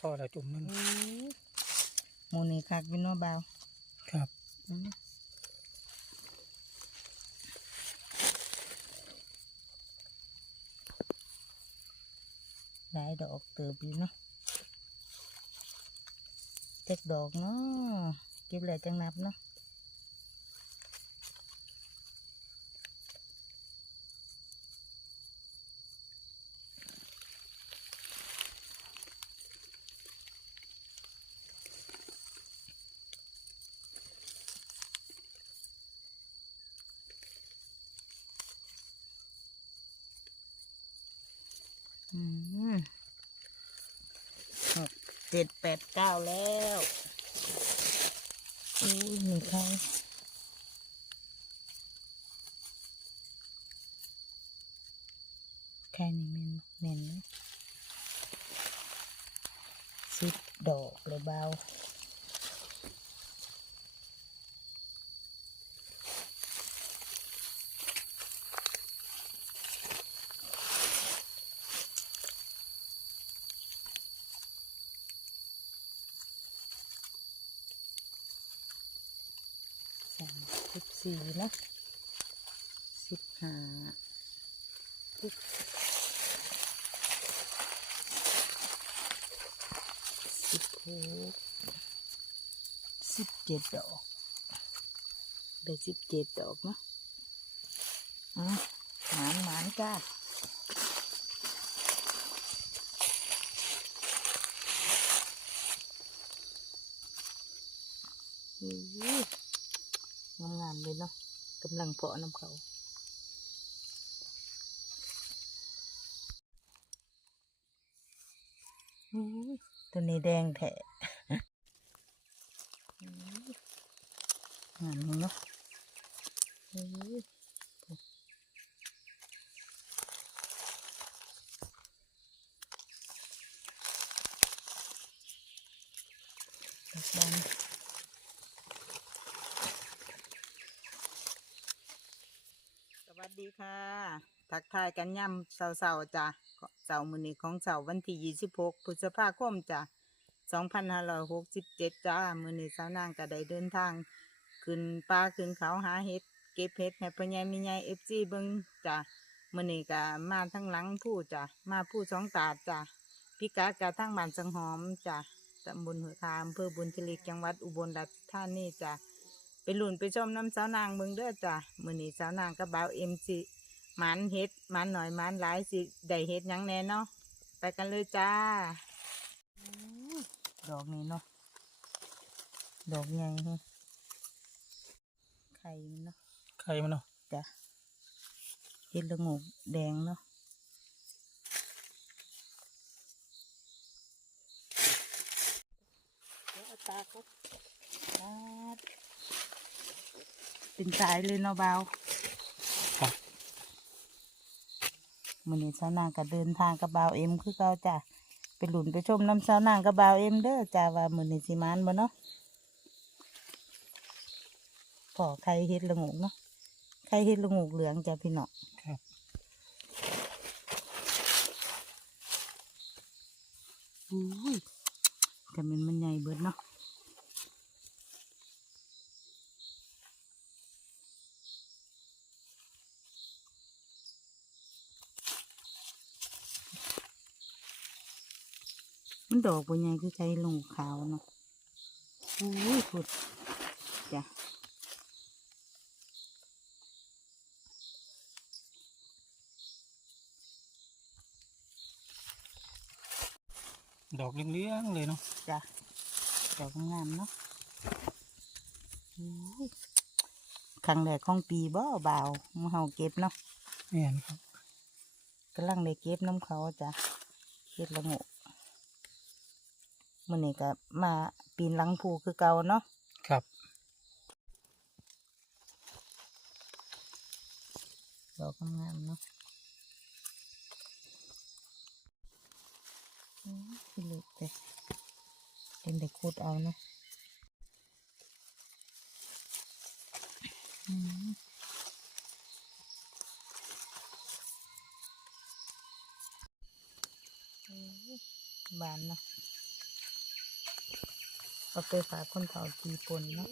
พอแล้วจุ่มนึงหมูนี่คักวินโนเบาครับอืมหลายดอกเติบอยู่เนาะเจ็ดดอกเนาะเก็บแล้วจังนับเนาะ หกเจ็ดแปดเก้าแล้วอุ้ยมีใครใครนี่เมนเมนนสิบดอกเลยเบา สาม สิบสี่นะสิบห้าสิบสิบหกสิบเจ็ดดอกได้สิบเจ็ดดอกเนาะอ๋อหมานหมานจ้าอุ้ย งามๆเลยเนาะกำลังเพาะน้ำเขาอุ้ยตัวนี้แดงแท้อุ้ยงามเนาะอุ้ยดอกบาน สวัสดี ค่ะ ทักทายกันย่ำเสาๆจ้ะเสาร์มื้อนี้ของเสาร์วันที่ 26พฤษภาคมจ้ะ2567 จ้า มื้อนี้สาวนางก็ได้เดินทาง ขึ้นป่าขึ้นเขาหาเห็ดเก็บเห็ดให้พ่อใหญ่แม่ใหญ่ FC เบิ่งจ้ะมื้อนี้ก็มาทั้งหลังผู้จ้ะมาผู้สองตาจ้ะพิกัดก็ทั้งบ้านสังหอมจ้ะตำบลหัวคาอำเภอบุญทลิกจังหวัดอุบลราชธานีจ้ะไปหลุนไปชมน้ำสาวนางเบิ่งเด้อจ้ะมื้อนี้สาวนางกับบ่าวเอ็ มสิหมันเฮ็ดหมันหน่อยหมันหลายสิได้เฮ็ดหยังแน่เนาะไปกันเลยจ้าดอกนี้เนาะดอกใหญ่แฮะไข่มันเนาะไข่มันเนาะจ้ะเฮ็ดละโงกแดงเนาะเดี๋ยวเอาตาก็ตาดเป็นสายเลยเนาะบ่าว ครับ มื้อนี้สาวนางก็เดินทางกับบ่าวเอ็มคือเก่าจ้ะไปหลุนไปชมน้ำสาวนางกับบ่าวเอ็มเด้อจ้าว่ามื้อนี้สิมานบ่เนาะพอไข่เฮ็ดละโงกเนาะไข่เฮ็ดละโงกเหลืองจ้ะพี่น้องครับอุ้ยแต่มันมันใหญ่เบิดเนาะ มันดอกบัวใหญ่คือใช้ลงขาวเนาะอุ้ยพุดจ้ะดอกเลี้ยงๆเลยเนาะจ้ะดอกงามเนาะอุ้ยครั้งแรกของปีบ่เบาวมาเฮาเก็บเนาะแม่นครับกำลังได้เก็บน้ำเขาจ้ะเก็บละโงก มื่อนี้ก็มาปีนหลังผูคือเก่าเนาะครับดอกงามๆเนาะอื้อคือเล็กแต่เป็นเด็กขุดเอาเนาะอื้ออื้อบานเนาะ เอาไปฝากคนเผาจีปนเนาะ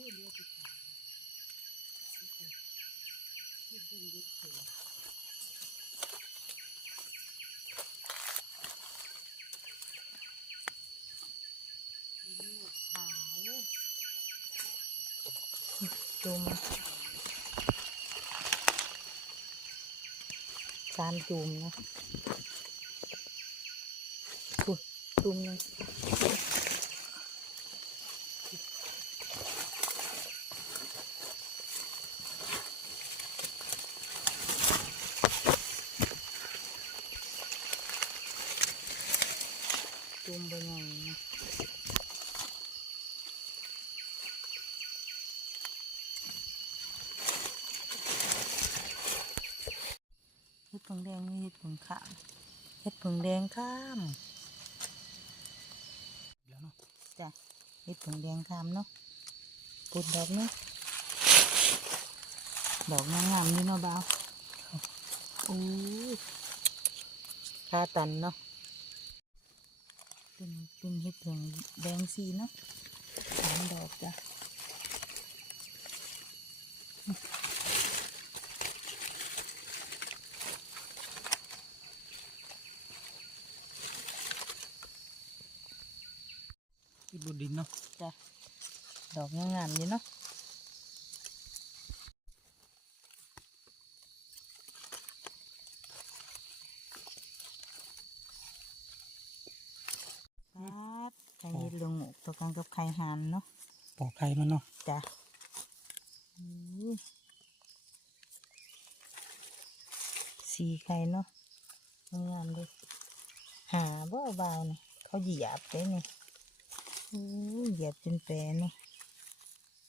จุ่มสามจุ่มนะจุ่มจุ่มนึง จุ่มไปหน่อยนะเห็ดผงแดงนี่เห็ดผงขามเห็ดผงแดงข้าม แล้วเนาะ จ้ะเห็ดผงแดงข้ามเนาะปุดดอกเนาะดอกงามๆนี่เนาะบ่าวอู้คาตันเนาะเป็นเป็นเห็ดผงแดงสีเนาะสามดอกจ้ะ ที่บนดินเนาะ จ้ะ ดอกงามๆอยู่เนาะปัดไข่เห็ดลงหมกตัวกันกับไข่หานเนาะปอกไข่มันเนาะจ้ะอุ้ยสีไข่เนาะงามเลยหาบ่เบาๆนี่เขาเหยียบเลยนี่อู้ยเหยียบจนแปรนี่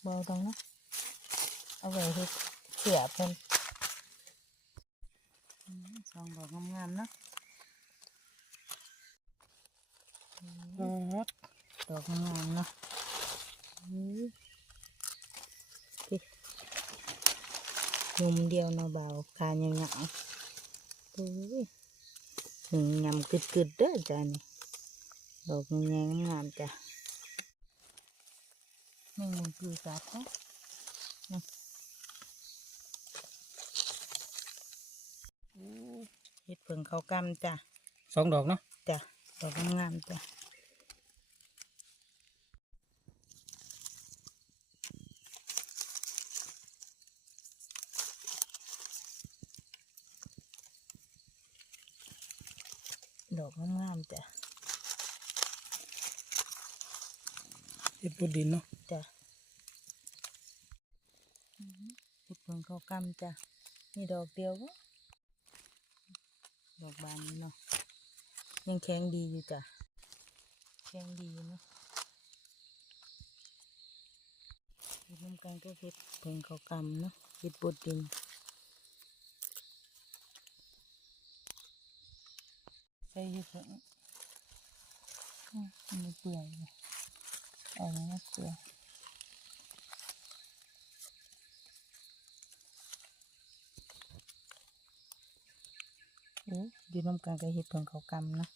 เบาตรงนะเอาไว้เฮ็ดเสือเพิ่นอืมสองดอกงามๆเนาะอืมปัดดอกงามเนาะอุ้ยพี่ยุมเดียวเนาะเบาคาเหงาๆอุ้ยหนึ่งยำกึดๆเด้อจ้ะนี่ดอกแงงามๆจ้ะแมงมุมปลือกัดนะนี่อู้เห็ดเผิงเขาวกำจ้ะสองดอกเนาะจ้ะดอกงามๆจ้ะดอกงามๆจ้ะเห็ดบนดินเนาะ จ้ะอือหือเห็ดเพิ่งเขากำจ้ะมีดอกเดียวดอกบานนี่เนาะยังแข็งดีอยู่จ้ะแข็งดีเนาะเห็ดน้ำกันก็เห็ดเพิ่งเขากำเนาะเห็ดบดดินใส่เห็ดเพิ่งมันเปื่อยเลยเอาเนื้อเปื่อย อยู่น้ำกันกับเห็ดเพิ่งเขากำเนาะ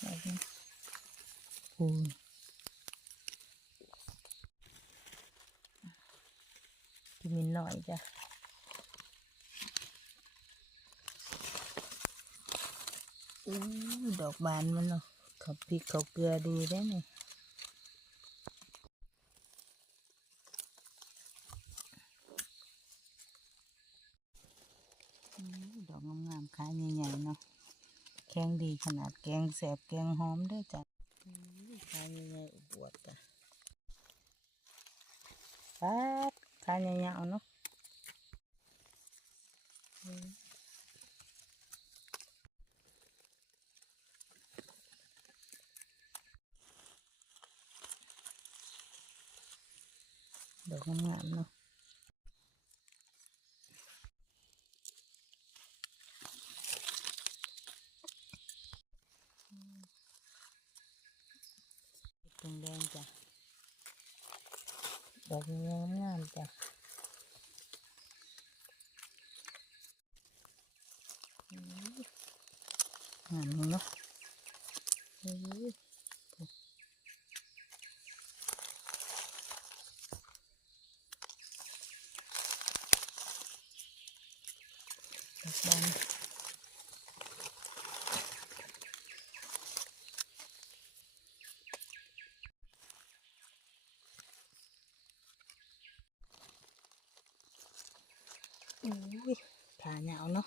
แบบนี้โอ้ยกินนิดหน่อยจ้ะอู้ดอกบานมันเนาะเขาพริกเขาเกลือดีได้เนี่ย อืมดอกงามๆขายใหญ่ๆเนาะแข็งดีขนาดแกงแสบแกงหอมด้วยจ้ะอืมขายใหญ่ๆอุบวดจ้ะปัดขายใหญ่ๆเอาเนาะอืมดอกงามๆเนาะ ตรงแดงจ้ะ ดอกงามงามๆจ้ะ อืมงามเนาะอืม บานอุ้ยผ่าเหงาเนาะ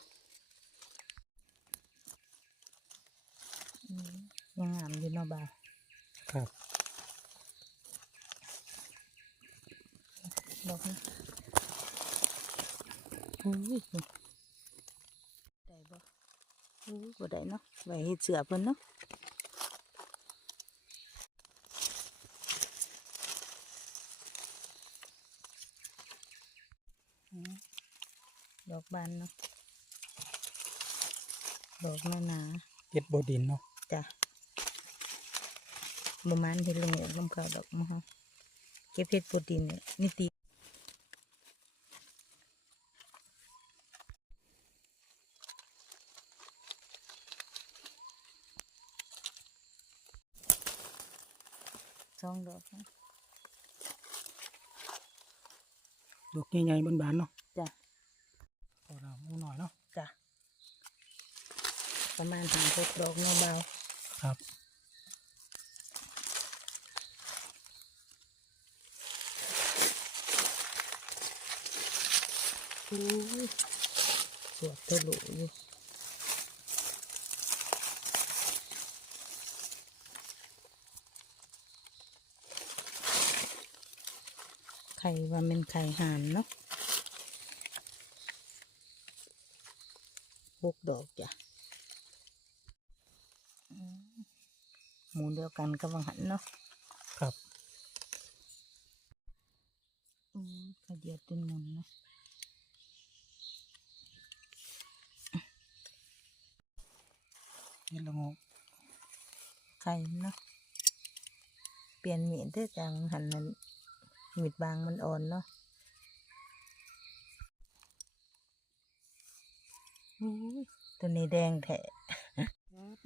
อืมยังงามอยู่เนาะบ่าว ครับ ดอกนะ อุ้ยได้บ่อุ้ยบ่ได้เนาะไว้เฮ็ดเสือเพิ่นเนาะอืมดอกบานเนาะดอกหนาหนาเฮ็ดบดินเนาะๆจ้ะประมาณเฮ็ดลงอกน้ำขาวดอกมะฮะเก็บเฮ็ดโปรตีนเนี่ยนี่ตี สองดอกนะ ดอกใหญ่ๆบานๆเนาะ จ้ะ พอเราหมูหน่อยเนาะจ้ะประมาณหาหกดอกเนาะเบาครับอู้ยสวดทะลุอยู่ ไข่ว่าเป็นไข่ห่านเนาะหกดอกจ้ะอืมหมูเดียวกันกับวังหันเนาะครับอืมกระเดียดเป็นหมุนเนาะเฮ็ดละโงกไข่เนาะเปลี่ยนมีดเด้อจังหันนั้น มีดบางมันอ่อนเนาะอุ้ยตัวนี้แดงแท้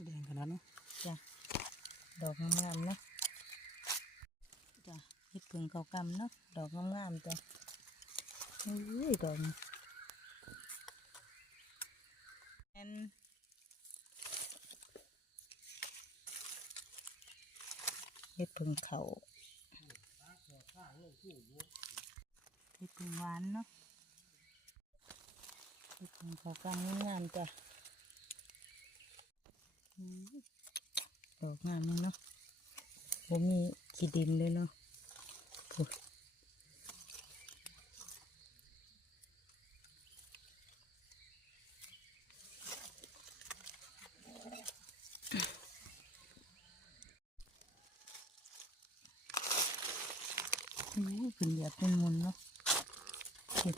แดงขนาดเนาะจ้ะดอกงามๆเนาะจ้ะเฮ็ดผึ่งเขากำเนาะดอกงามๆจ้ะอุ้ยดอกนี้แอนเฮ็ดผึ่งเขา เฮ็ดผึ่งหวานเนาะเฮ็ดผึ่งเขากำงามจ้ะอุ้ยดอกงามเลยเนาะผมมีขี้ดินเลยเนาะโอ้ยโอ้ยขึ้น เหยียบเป็นมุนเนาะเห็ด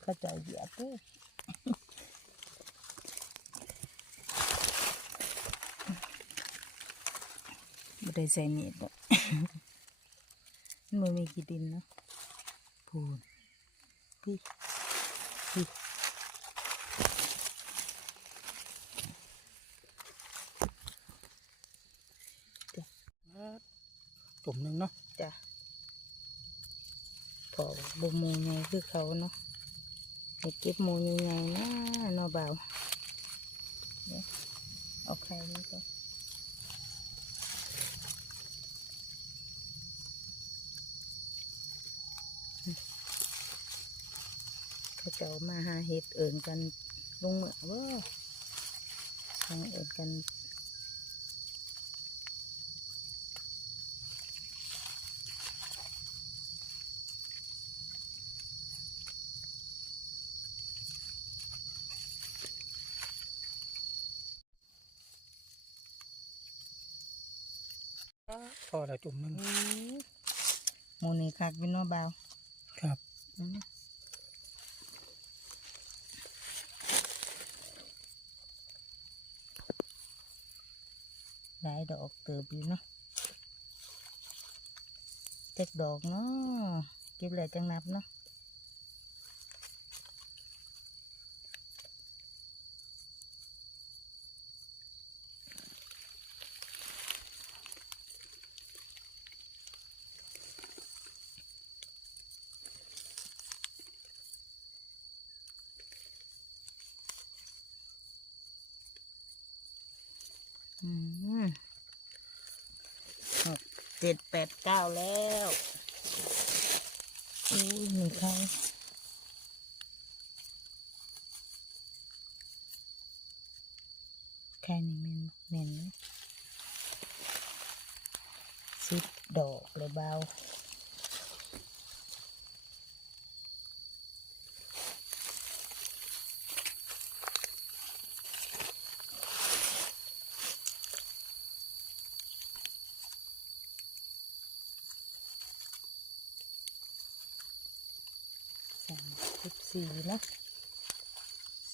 เข้าใจเหยียบเด้อไม่ได้ใส่มีดดอกมันไม่มีกี่ดินเนาะพูนพี่พี่จุ่มหนึงเนาะจ้ะพ อบ่มูใหญ่คือเขาเนาะเห็ดเก็บมูใหญ่ๆนะนาะเบาเดี๋ยวเอาไข่นี่ก่อนเขาเจ้ามาหาเห็ดเอิ่นกันลงเหมือว่าทางเอิ่นกัน พอแล้วจุ่มหนึงหมูนี่คักเป็นเนาะเบาครับอืมหลายดอกเติบอยู่เนาะเจ็ดดอกเนาะเก็บแล้วจังนับเนาะ อืมหกเจ็ดแปดเก้าแล้ว อุ้มีใครใครนี่เมนเมนสิบดอกเลยเบา สามสิบสี่นะ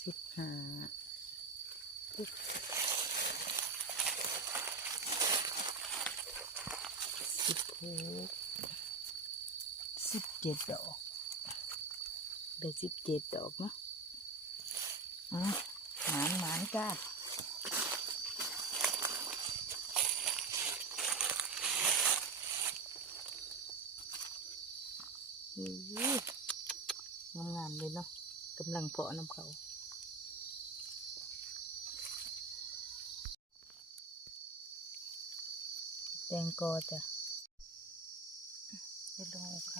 สิบห้าสิบ สิบเจ็ดดอกได้สิบเจ็ดดอกเนาะอะหมานหมานจ้าอู้ยงามๆเลยเนาะกำลังเพาะน้ำเขาแตงกอจ้ะ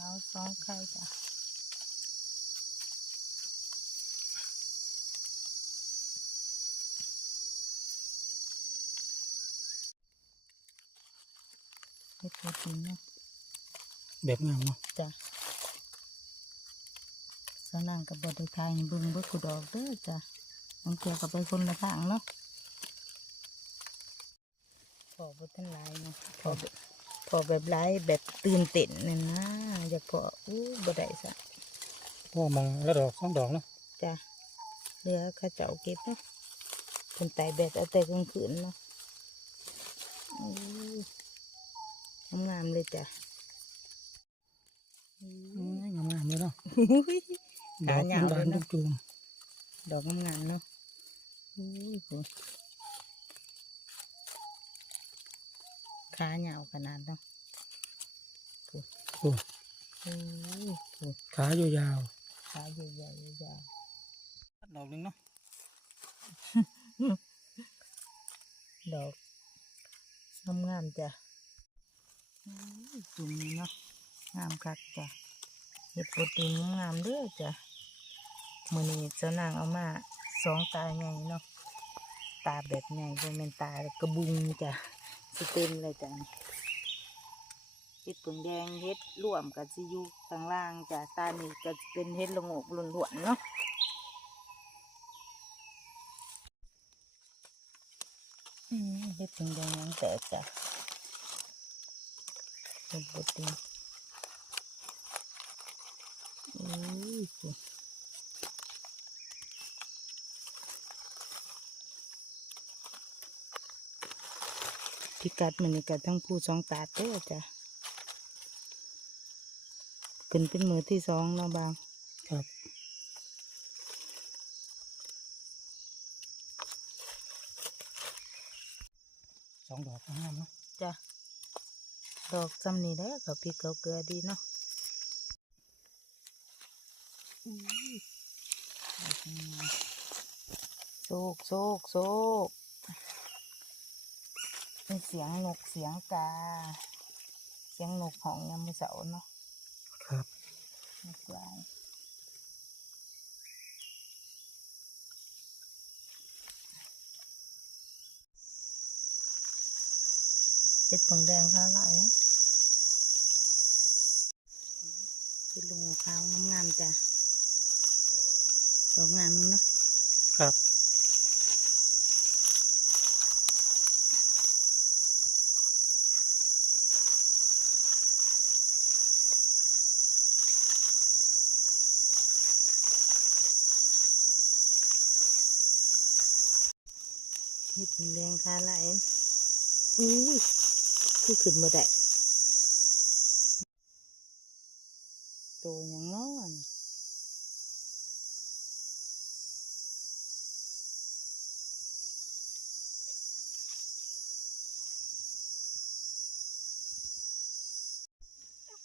าวสองไข่จ้ะเห็ดโปรตีนเนาะแบบงามเนาะจ้ะสนางกับบไดทายให้เบิ่งเบิดกูดอกเด้อจ้ะมันเกี่ยวกับไปคนละทางเนาะพอบ่ทันหลายเนาะพอแบบ พอแบบหลายแบบตื่นเต้นนั่นนะอยากพออู้บ่ได้ซะพ่อมองแล้วดอกสองดอกเนาะจ้ะเหลือเข้าเจ้าเก็บเนาะเพิ่นไตแบบเอาแต่กลางคืนเนาะอู้งามๆเลยจ้ะอืมงามๆเลยเนาะดขาอกยาวบานเลยๆเนาะจุ่มดอกงามๆเนาะ อุ้ยโหขายาวขนาดเนาะๆโอ้อุ้ยโหขาอยู่ยาวขาใหญ่ๆยาวดอกหนึงเนาะๆดอกงามๆจ้ะอุ้ยจุ่มนี้เนาะงามคักจ้ะเห็ดโปรตีนงามๆเด้อจ้ะมื้อนี้เจ้านางเอามาสองตาใหญ่เนาะตาแบบใหญ่บ่แม่นตากระบุงจ้ะ สิเต็มเลยจ้ะเห็ดผึ่งแดงเห็ดร่วมกับซิอยูข้างล่างจ้ะตานี่ก็จะเป็นเห็ดละงกล้วนๆเนาะเห็ดผึ่งแดงยังแตกจ้ะเห็ดบดดีอุ้ย สิพิกัดมันนี่กัทั้งผู้สองตาเด้อจ้ะขึ้นเป็นมือที่สองเนาะบาง ครับสองดอกงามเนาะจ้ะดอกซ้ำนี่แหล้วกับพริกเขาเกลือดีเนาะอุ้ยดอกงามโศกโศกโศก เป็นเสียงนกเสียงกา เสียงนกของยามมือเสาเนาะครับนกลายเห็ดผงแดงข้าวไหลอะเห็ดลุงขาวงามๆจ้ะดอกงามมึงเนาะครับ เห็ดผงแดงข้าวไหลอุ้ยคือขึ้นมาได้โตยังน้อนี่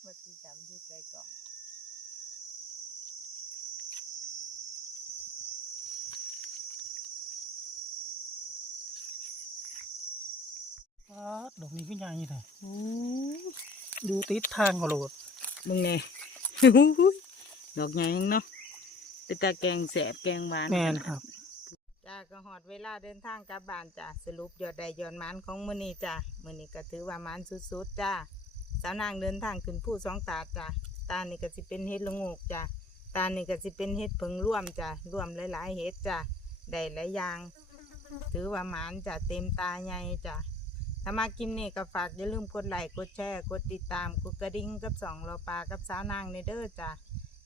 มาที่จำอยู่ใจก่อง ดอก นี้ก็ใหญ่เลยดูติดทางกระโดดมึงไงดอกใหญ่ยังเนาะเป็นตาแกงแสบแกงหวานแม่นครับจ้าก็หอดเวลาเดินทางกลับบ้านจ้าสรุปยอดใดยอดหมันของมื้อนี้จ้ามื้อนี้ก็ถือว่าหมันสุดๆจ้าสาวนางเดินทางขึ้นผู้สองตาจ้าตานี่ก็สิเป็นเฮ็ดละโงกจ้าตานี่ก็สิเป็นเฮ็ดผึ่งร่วมจ้าร่วมหลายๆเฮ็ดจ้าได้หลายอย่าง ถือว่าหมานจ้าเต็มตาใหญ่จ้า ถ้ามากินนี่ก็ฝากอย่าลืมกดไลค์กดแชร์กดติดตามกดกระดิ่งกับสองรอปลากับสาวนางในเด้อจ้า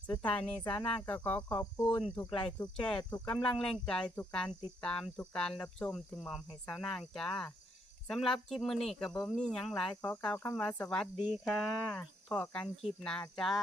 สุดท้ายนี้สาวนางก็ขอขอบคุณทุกไลค์ทุกแชร์ทุกกำลังแรงใจทุกการติดตามทุกการรับชมถึงหมอมให้สาวนางจ้าสำหรับคลิปมือนี้ก็บ่มีหยังหลายขอกล่าวคำว่าสวัสดีค่ะพอกันคลิปหน้าจ้า